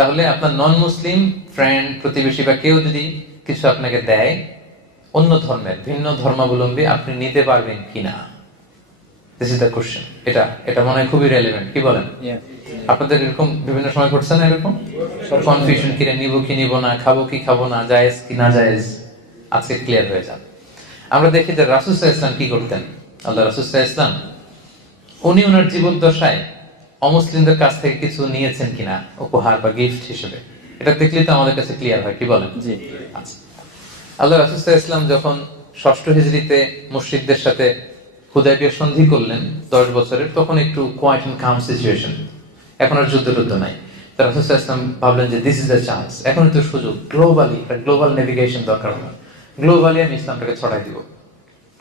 তাহলে আপনার নন মুসলিম ফ্রেন্ড, প্রতিবেশী বা কেউ যদি কিছু আপনাকে দেয় অন্য ধর্মের, ভিন্ন ধর্মাবলম্বী, আপনি নিতে পারবেন কিনা? This is the question. এটা মনে হয় খুবই রেলেভেন্ট। কি বলেন? আপনাদের এরকম বিভিন্ন সময় ঘটছে না এরকম কনফিউশন, কিরে নিব কি নিব না, খাবো কি খাবো না, জায়েজ কি না জায়েজ? আজকে ক্লিয়ার হয়ে যান। আমরা দেখি যে রাসূল সাল্লাল্লাহু আলাইহি ওয়াসাল্লাম কি করতেন। আল্লাহ রাসূল সাল্লাল্লাহু আলাইহি ওয়াসাল্লাম উনি ওনার জীবদ্দশায় অমুসলিমদের কাছ থেকে কিছু নিয়েছেন কিনা উপহার বা গিফট হিসেবে, এটা দেখলে তো আমাদের কাছে ক্লিয়ার হয়। কি বলেন? জি। আচ্ছা, আল্লাহ রাসূল সাল্লাল্লাহু আলাইহি ওয়াসাল্লাম যখন ৬ষ্ঠ হিজরিতে মুশরিকদের সাথে হুদায়বিয়া সন্ধি করলেন 10 বছরের, তখন একটু কোয়াইট এন্ড কাম সিচুয়েশন, এখন আর যুদ্ধ নাই। তো রাসূল সাল্লাল্লাহু আলাইহি ওয়াসাল্লাম ভাবলেন যে দিস ইজ দ্য চান্স, এখন তো সুযোগ, গ্লোবাল নেভিগেশন দরকার হবে, গ্লোবালি আমি ইসলামটাকে ছড়াই দিব।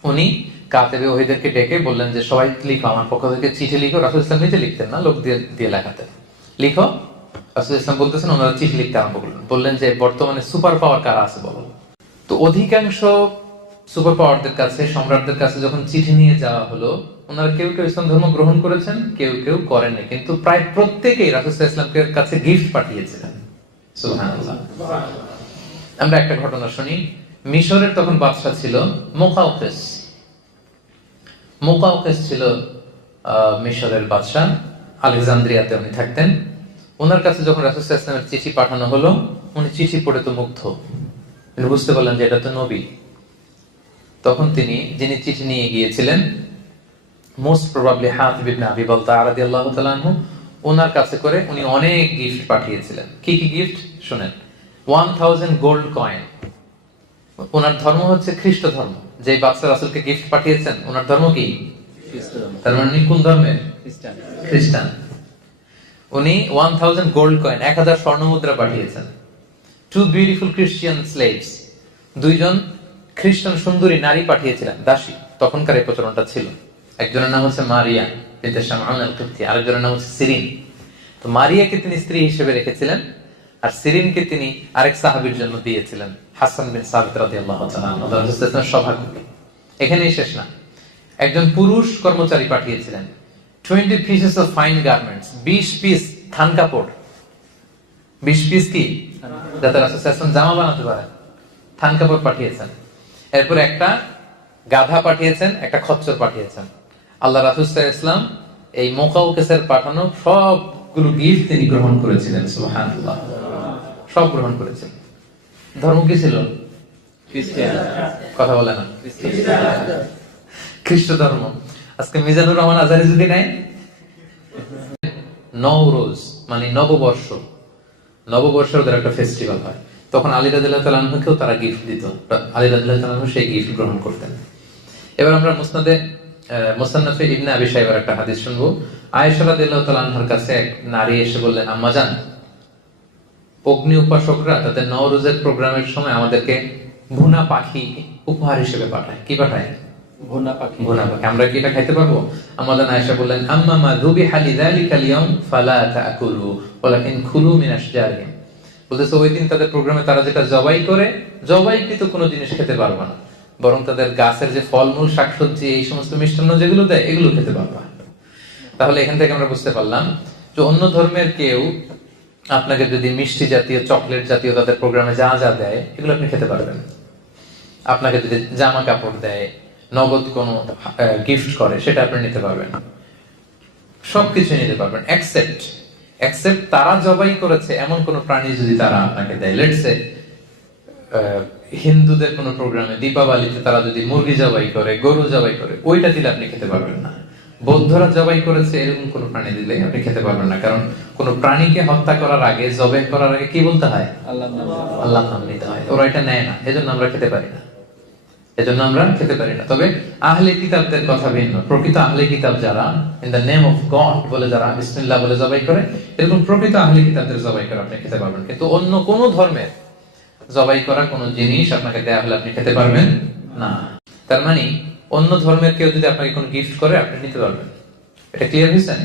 উনি কাতেবে ওহীদেরকে ডেকে বললেন যে সবাই লিখো, আমার পক্ষ থেকে চিঠি লিখো। রাসূল ইসলাম নিজে লিখতেন না, লোক দিয়ে লেখাতেন। লিখো। রাসূল ইসলাম বলতেছেন, ওনারা চিঠি লিখতে আরম্ভ করলেন। বললেন যে বর্তমানে সুপার পাওয়ার কারা আছে বলো। তো অধিকাংশ সুপার পাওয়ারদের কাছে, সম্রাটদের কাছে যখন চিঠি নিয়ে যাওয়া হলো, ওনারা কেউ কেউ ইসলাম ধর্ম গ্রহণ করেছেন, কেউ কেউ করেননি, কিন্তু প্রায় প্রত্যেকেই রাসূল ইসলামের কাছে গিফট পাঠিয়েছিলেন। সুবহানাল্লাহ। আমরা একটা ঘটনা শুনি। মিশরের তখন বাদশা ছিল মুকাউকেস ছিল মিশরের বাদশা, আলেকজান্দ্রিয়াতে উনি থাকতেন। ওনার কাছে যখন রাসূল সাল্লাল্লাহু আলাইহি ওয়াসাল্লামের চিঠি পাঠানো হলো, উনি চিঠি পড়ে তো মুগ্ধ, তিনি বুঝতে পারলেন যে এটা তো নবী। তখন যিনি চিঠি নিয়ে গিয়েছিলেন, মোস্ট প্রবাবলি হাতিব ইবনে আবি বালতাআ রাদিয়াল্লাহু তাআলা আনহু, ওনার কাছে করে উনি অনেক গিফট পাঠিয়েছিলেন। কি কি গিফট শুনেন। 1000 গোল্ড কয়েন। ওনার ধর্ম হচ্ছে খ্রিস্ট ধর্ম। যে বাদশা রাসূলকে গিফট পাঠিয়েছেন, ওনার ধর্ম কি? খ্রিস্ট ধর্ম। তার মানে উনি কোন ধর্মের? খ্রিস্টান। উনি 1000 গোল্ড কয়েন, 1000 স্বর্ণ মুদ্রা পাঠিয়েছেন। 2 বিউটিফুল ক্রিশ্চিয়ান স্লেভস, 2 জন খ্রিস্টান সুন্দরী নারী পাঠিয়েছিলেন, দাসী। তখনকার এই প্রচলনটা ছিল। একজনের নাম হচ্ছে মারিয়া বিনতে শামআন আল-কিবতি, আরেকজনের নাম হচ্ছে সিরিন। তো মারিয়াকে তিনি স্ত্রী হিসেবে রেখেছিলেন, আর সিরিনকে তিনি আরেক সাহাবীর জন্য দিয়েছিলেন, হাসান বিন সাবিত রাদিয়াল্লাহু তাআলা আনহু, রাসূলের সভাকবি। এখানেই শেষ না, একজন পুরুষ কর্মচারী পাঠিয়েছিলেন 20 pieces of fine garments, 20 piece থান কাপড়। 20 পিস কি? যাতে রাসূল জামা বানাতে পারেন, থান কাপড় পাঠিয়েছেন। এরপর একটা গাধা পাঠিয়েছেন, একটা খচ্চর পাঠিয়েছেন। আল্লাহ রাসূল সাল্লাল্লাহু আলাইহি ওয়াসাল্লাম এই মুকাউকেসের পাঠানো সবগুলো গিফট তিনি গ্রহণ করেছিলেন। সুবহানাল্লাহ, সব গ্রহণ করেছেন। ধর্ম কি ছিল? খ্রিস্টান। কথা বলে না? খ্রিস্ট ধর্ম। আজকে মিজানুর রহমান আজহারি যদি নাই, নওরোজ মানে নববর্ষ, ওদের একটা ফেস্টিভ্যাল হয়, তখন আলী রাদিয়াল্লাহু তাআলা আনহুকেও তারা গিফট দিত। আলী রাদিয়াল্লাহু তাআলা আনহু সেই গিফট গ্রহণ করতেন। এবার আমরা মুসনাদে ইবনে আবি শাইবার একটা হাদিস শুনবো। আয়েশা রাদিয়াল্লাহু তাআলা আনহার কাছে এক নারী এসে বললেন, আম্মাজান, অগ্নি উপাসকরা তাদের নওরোজের প্রোগ্রামের সময় আমাদেরকে ভুনা পাখি উপহার হিসেবে পাঠায়। কি পাঠায়? ভুনা পাখি। আমরা কি এটা খাইতে পারবো? আমাদের আয়েশা বললেন, আম্মা মা যুবিহা লিযালিকাল ইয়াউম ফালা তাকুলু ওয়ালাকিন কুলু মিন আশজারিহিম। বলতেছে ওই দিন তাদের প্রোগ্রামে তারা যেটা জবাইকৃত কোনো জিনিস খেতে পারবে না, বরং তাদের গাছের যে ফলমূল, শাকসবজি, এই সমস্ত মিষ্টান্ন যেগুলো দেয়, এগুলো খেতে পারবা। তাহলে এখান থেকে আমরা বুঝতে পারলাম যে অন্য ধর্মের কেউ আপনাকে যদি মিষ্টি জাতীয়, চকলেট জাতীয় তাদের প্রোগ্রামে যা যা দেয়, এগুলো আপনি খেতে পারবেন। আপনাকে যদি জামা কাপড় দেয়, নগদ কোনো গিফট করে, সেটা আপনি নিতে পারবেন, সবকিছু নিতে পারবেন, এক্সেপ্ট তারা জবাই করেছে এমন কোন প্রাণী যদি তারা আপনাকে দেয়। লেটস সে হিন্দুদের কোন প্রোগ্রামে দীপাবলিতে তারা যদি মুরগি জবাই করে, গরু জবাই করে, ওইটা দিলে আপনি খেতে পারবেন না। বৌদ্ধরা জবাই করেছে এরকম কোন প্রাণী দিলে আপনি খেতে পারবেন না, কারণ কোন প্রাণীকে হত্যা করার আগে, জবাই করার আগে কি বলতে হয়? আল্লাহর নাম নিতে হয়। ওরা এটা নেয় না, এজন্য আমরা খেতে পারি না। তবে আহলে কিতাবদের কথা ভিন্ন। প্রকৃত আহলে কিতাব যারা in the name of god বলে, যারা বিসমিল্লাহ বলে জবাই করে, এরকম প্রকৃত আহলে কিতাবদের জবাই করে আপনি খেতে পারবেন। কিন্তু অন্য কোন ধর্মের জবাই করা কোন জিনিস আপনাকে দেয়া হলে আপনি খেতে পারবেন না। তার মানে অন্য ধর্মের কেউ যদি আপনাকে কোনো গিফট করে, আপনি নিতে পারবেন। এটা ক্লিয়ার হয়েছে?